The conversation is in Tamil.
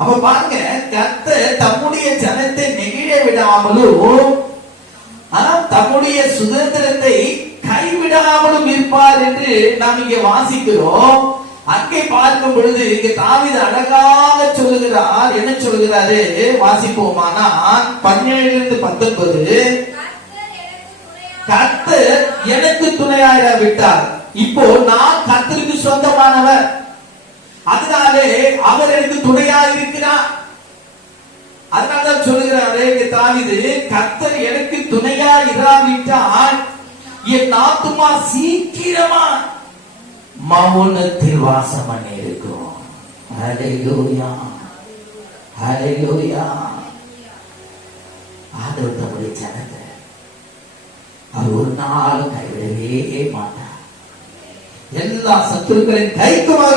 அப்ப பாருங்க, கர்த்தர் தம்முடைய ஜனத்தை நெகிழ விடாமலும் தம்முடைய சுதந்திரத்தை கைவிடாமலும் இருப்பார் என்று நாம் இங்கே வாசிக்கிறோம். அங்கே பார்க்கும் பொழுது இங்கே தாவீது அழகாக சொல்லுகிறார். என்ன சொல்லுகிறாரு வாசிப்போமானால் 17-19, கர்த்தர் எனக்கு துணையாயிராவிட்டார். இப்போ நான் கர்த்தருக்கு சொந்தமானவர், அதனாலே அவர் எனக்கு துணையாயிருக்கிறார். அதனால்தான் சொல்லுகிறாரு தாவீது, கர்த்தர் எனக்கு துணையா இராவிட்டால் என் ஆத்துமா சீக்கிரமா மௌனத்தில் வாசம் பண்ணி இருக்கும். ஹல்லேலூயா, ஹல்லேலூயா. ஆண்டவர் தம்முடைய ஜனத்தை அவர் ஒரு நாளும் கைவிடவே மாட்டார். எல்லா சத்துருக்களின் கைக்குமாக